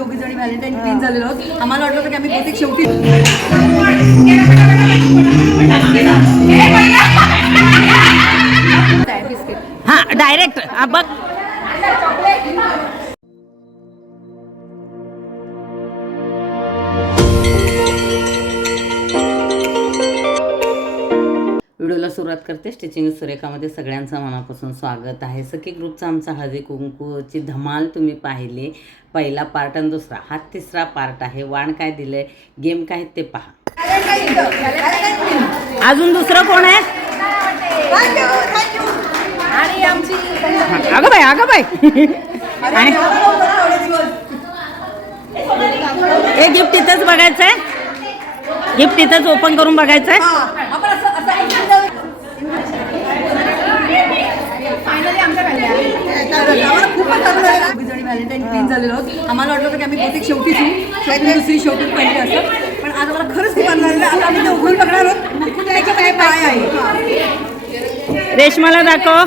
दोघी जणी Valentine queen झालेलो आहोत आम्हाला वाटलं होतं की आम्ही बहुतेक शेवटी हा डायरेक्ट बघ. सुरुवात करते. स्टिचिंग सुरेखामध्ये सगळ्यांचं मनापासून स्वागत आहे. सखी ग्रुपचा आमचा हळदी कुंकूची धमाल तुम्ही पाहिली. पहिला पार्ट आणि दुसरा. हा तिसरा पार्ट आहे. वाण काय दिलंय? गेम काय ते पहा. अजून दुसरं कोण आहे? आणि आमची अगं बाई अगं आणि हे गिफ्ट इथंच बघायचं आहे गिफ्ट इथंच ओपन करून बघायचं आहे आपण असं असं फायनली आमच्या खूपच चांगलं झालं. दोघी जणी व्हॅलेंटाईन क्वीन झालेलो आहोत आम्हाला वाटलं होतं की आम्ही बहुतेक शेवटी शेवटी दुसरी शेवटी पहिली असं पण आज आम्हाला खरंच झालेला. आता आम्ही ते उघडून बघणार आहोत काय आहे रेशमाला दाखव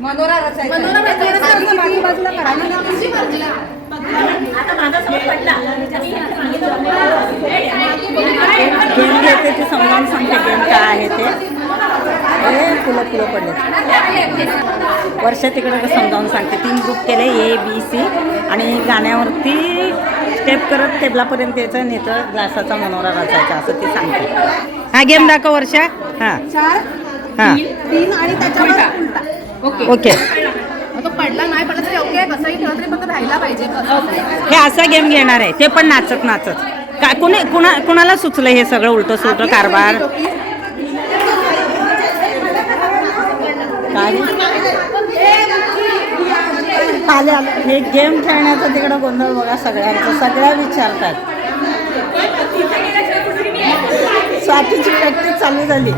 मनोरा गेम घेते ते समजावून सांगते गेम काय आहे ते हे फुलं फुलं पडले. वर्ष तिकडे समजावून सांगते. तीन ग्रुप केले ए बी सी आणि गाण्यावरती स्टेप करत टेबलापर्यंत यायचं इथं ग्लासाचा मनोरा रचायचा असं ती सांगते. हा गेम दाखव वर्षा. हां. चार हां. तीन आणि त्याच्यावर उलटा. ओके. ओके. तो पडला नाही पडला तरी ओके कसंही ठेवला तरी फक्त राहायला पाहिजे. हे असा गेम घेणार आहे. ते पण नाचत नाचत. का कुणी कुणा कुणाला सुचलं हे सगळं उलट सुलट कारभार काय खाली आलं हे गेम खेळण्याचा तिकडं गोंधळ बघा सगळ्यांचा. सगळ्या विचारतात. स्वातीची प्रॅक्टिस चालू झाली.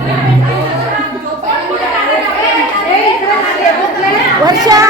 वर्षा!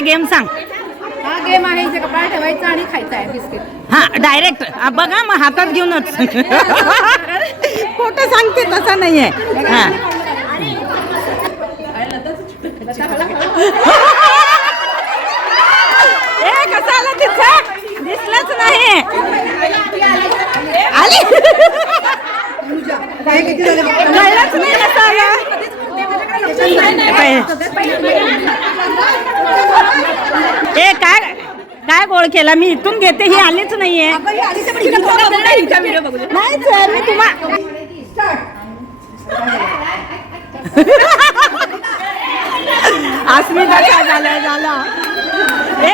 गेम सांग. हा गेम आहे इथे कपडा ठेवायचा आणि खायचा आहे बिस्किट. हा डायरेक्ट बघा मग हातात घेऊनच. खोटं सांगते तसं नाही आहे हा. ए कसं आलं तिथं? दिसलंच नाही आली. कळलंच नाही कसं आलं. ए काय काय गोळ केला? मी इथून घेते ही आलीच नाहीये. नाही सर मी तुम्हा अस्मिता काय झालं झालं ए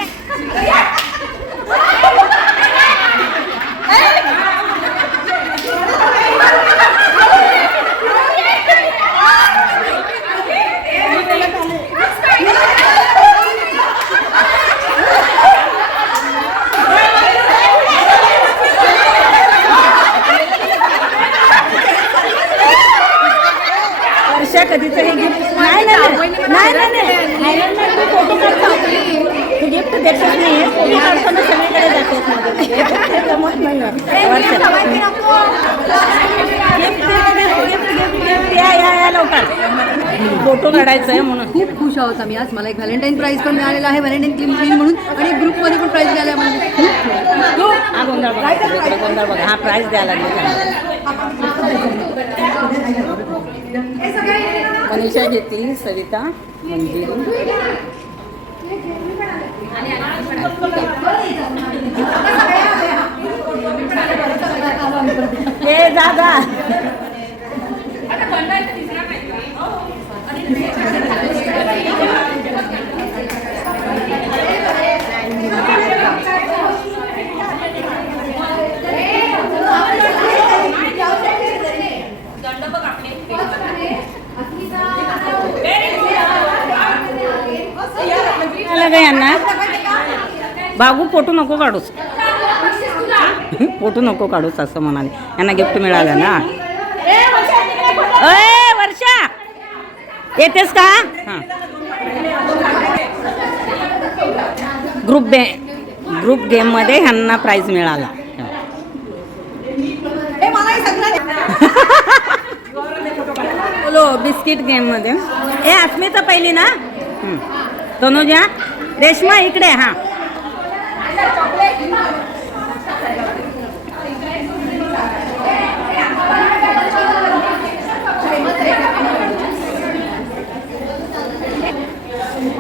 वर्षा कधीच हे गिफ्ट नाही नाही नाही नाही नाही नाही तू फोटो काढता तू गिफ्ट देतच नाही फोटो काढताना सगळीकडे जातेस मध्ये जमत नाही वर्षा फोटो काढायचा आहे म्हणून. खूप खुश आहोत आम्ही आज. मला एक व्हॅलेंटाईन प्राईज पण मिळालेला आहे व्हॅलेंटाईन क्लीन क्लीन म्हणून. आणि ग्रुपमध्ये पण प्राईज मिळाला आहे म्हणजे हा गोंधळ बघा. इकडे गोंधळ बघा. हा प्राईज द्यायला लागले. मनीषा घेतली सविता मंजिरी ए जा आलं का यांना? बाबू फोटो नको काढूस. फोटो नको काढूस असं म्हणाले. यांना गिफ्ट मिळालं ना? अय वर्षा! येतेस का? हां. ग्रुप बे ग्रुप गेममध्ये ह्यांना प्राईज मिळाला. बोलो बिस्किट गेममध्ये ए अस्मिता पहिली ना. तनुजा? रेश्मा इकडे हां.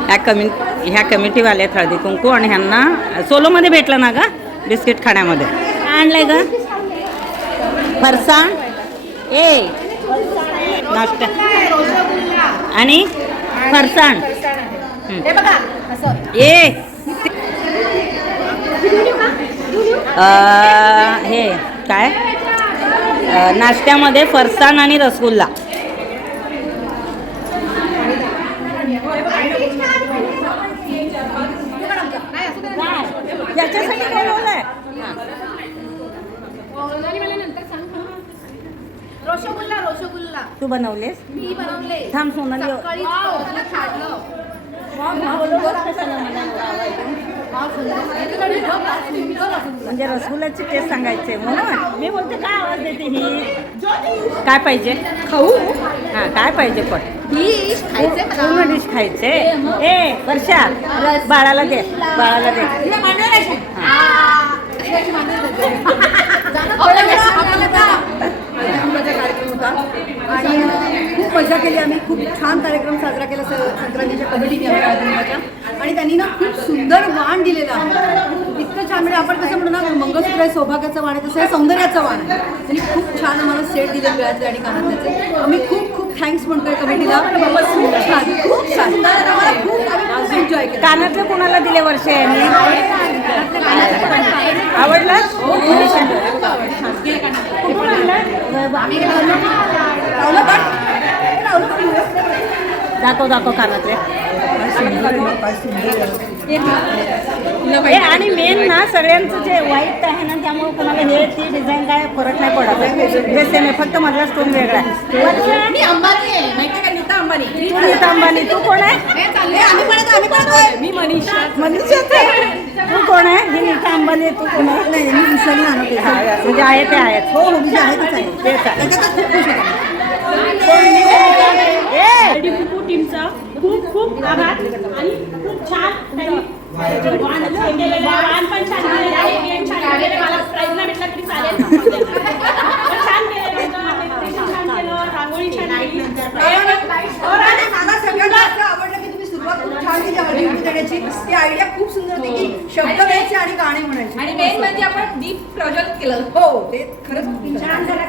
ह्या कमी ह्या कमिटीवाले हळदी कुंकू आणि ह्यांना सोलोमध्ये भेटलं ना गा? बिस्किट खाण्यामध्ये. काय आणलंय ग. फरसाण. ए. नाश्ता. आणि फरसाण. हं. ए अं, हे काय? नाश्त्यामध्ये फरसाण आणि रसगुल्ला. याच्यासाठी बोलवलंय रोशगुल्ला रोशगुल्ला तू बनवलेस? मी बनवले थांब सोनाली. म्हणजे रसगुल्ल्याची टेस्ट सांगायचे म्हणून. मी बोलते काय आवाज देते ही? काय पाहिजे? खाऊ? हा काय पाहिजे पण? पूर्ण डिश खायचे. ए वर्षा बाळाला दे बाळाला दे. होता. आणि खूप मजा केली आम्ही. खूप छान कार्यक्रम साजरा केला स- संक्रांतीच्या कमिटीने आमच्या कार्यक्रमाच्या आणि त्यांनी ना खूप सुंदर वाण दिलेलं आहे. इतकं छान म्हणजे आपण कसं म्हणतो ना मंगळसूत्र आहे सौभाग्याचं वाण आहे तसं हे सौंदर्याचं वाण आहे. त्यांनी खूप छान आम्हाला सेट दिले गळ्यातले आणि कानातल्याचे आम्ही खूप खूप थँक्स म्हणतोय कमिटीला खूप छान खूप छान. आम्हाला खूप एन्जॉय केलं. कानातले कोणाला दिले वर्ष यांनी? आवडलं? दाखव दाखव कानातले. हे आणि मेन ना सगळ्यांचं जे वाईट आहे ना त्यामुळे कोणाला हे ती डिझाईन काय फरक नाही पडत. हे सेम आहे फक्त मधला स्टोन वेगळा आहे. मी अंबानी आहे. माहिती का नीता अंबानी? तू नीता अंबानी तू कोण आहे. मी मनीषा. मनीषाच आहे? तू कोण आहे? ही नीता अंबानी तू कोण आहे? नाही मी विसरली आणत आहे म्हणजे आहे ते आहेत. हो हो आहेतच आहे तेच आहे. त्याच्यातच खूप खुश होते. ए, कुकू टीमचा खूप खूप आभार आणि खूप छान पण छान आहे. मला भेटला तरी चालेल पण छान केलेलं होतं. डेकोरेशन छान केलं रांगोळी छान केली आणि मला सगळ्यात जास्त आवडलं की तुम्ही सुरुवात खूप छान केली हळदी कुंकू देण्याची ती आयडिया खूप सुंदर होती की शब्द द्यायचे आणि गाणे म्हणायचे आणि मेन म्हणजे आपण दीप प्रोजेक्ट केलं. हो ते खरंच छान झाला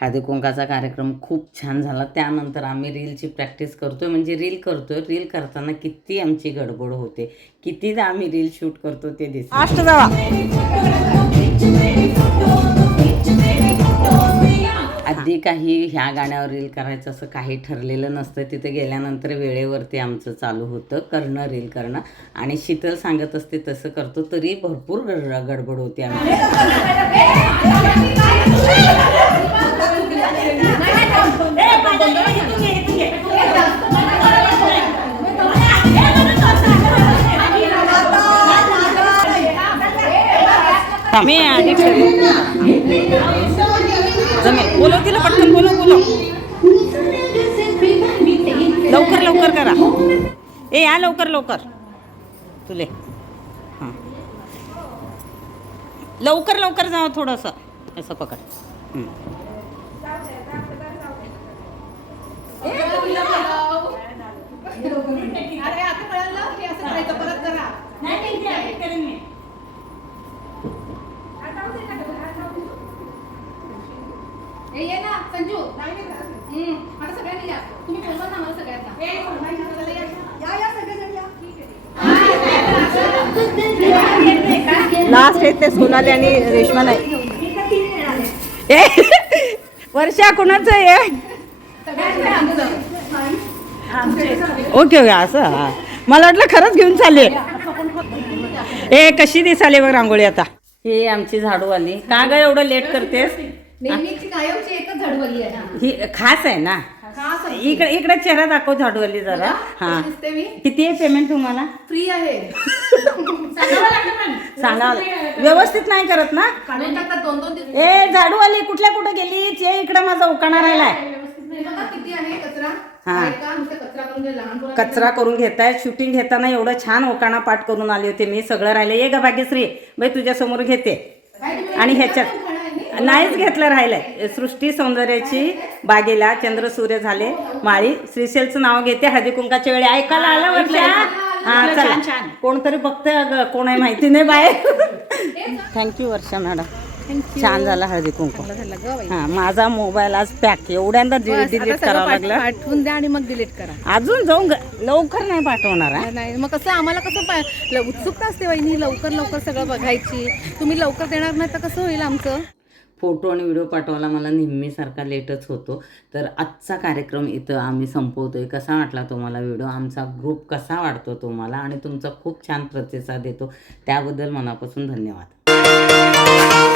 हळदी कुंकाचा कार्यक्रम खूप छान झाला. त्यानंतर आम्ही रीलची प्रॅक्टिस करतोय. म्हणजे रील करतोय. रील करताना किती आमची गडबड होते. कितीदा आम्ही रील शूट करतो ते दिसत आधी काही ह्या गाण्यावर रील करायचं असं काही ठरलेलं नसतं तिथे गेल्यानंतर वेळेवरती आमचं चालू होतं करणं रील करणं आणि शीतल सांगत असते तसं करतो तरी भरपूर गड गडबड होती आमची थांब. मी आधी. जमेल. बोलव तिला पटकन बोलव बोलव. लवकर लवकर करा. ए या लवकर लवकर. तुले. हां. लवकर लवकर जावं थोडंसं. असं पकड. अरे आता कळलं? असं करायचं परत करा ए ये ना संजू हम्म, आता सगळ्यांनी या. तुम्ही बोलवा ना मला सगळ्यांना. या या सगळेजण या. लास्ट आहेत ते सोनाली आणि रेश्मा नाही. ए वर्षा कोणाचं आहे? आमचं ओके ओके असं हा. मला वाटलं खरंच घेऊन चालले ए कशी दिसाली बघ रांगोळी आता. हे आमची झाडूवाली. का ग एवढं लेट करतेस? नेहमीची कायमची एकच झाडवली आहे. ना ही खास आहे ना? खास आहे. इकडे इकडे चेहरा दाखव झाडूवाली जरा. हा. कशी दिसते मी. किती आहे पेमेंट तुम्हाला? फ्री आहे. सांगा व्यवस्थित नाही करत ना? काढून टाकतात दोन दोन दिवस. ए झाडूवाली कुठल्या कुठं गेली? चे इकडे माझा उकाणा राहिलाय. हे बघा किती आहे कचरा. हा. बायका कचरा करून दे लहान पोरं कचरा करून घेताय शूटिंग घेताना एवढं छान ओकाणा पाठ करून आले होते मी. सगळं राहिलं. ये ग भाग्यश्री. बाई तुझ्या समोर घेते आणि ह्याच्यात नाहीच घेतलं राहिलंय. सृष्टी सौंदर्याची बागेला चंद्र सूर्य झाले माळी. श्रीशैलचं नाव घेते हळदी कुंकाच्या वेळी. ऐकायला आलं वर्षा हा चला. कोणतरी बघतंय अगं कोण आहे माहिती नाही बाय थँक्यू वर्षा मॅडम. छान झालं हळदी कुंकू हा माझा मोबाईल आज पॅक एवढ्यांदा डिलीट करावा लागला. पाठवून द्या आणि मग डिलीट करा. अजून जाऊन लवकर नाही पाठवणार. नाही मग कसं आम्हाला कसं उत्सुकता असते वहिनी लवकर लवकर सगळं बघायची. तुम्ही लवकर देणार नाही तर कसं होईल आमचं? फोटो आणि व्हिडिओ पाठवायला मला नेहमीसारखा लेटच होतो. तर आजचा कार्यक्रम इथं आम्ही संपवतो आहे कसा वाटला तुम्हाला व्हिडिओ? आमचा ग्रुप कसा वाटतो तुम्हाला? आणि तुमचा खूप छान प्रतिसाद देतो. त्याबद्दल मनापासून धन्यवाद.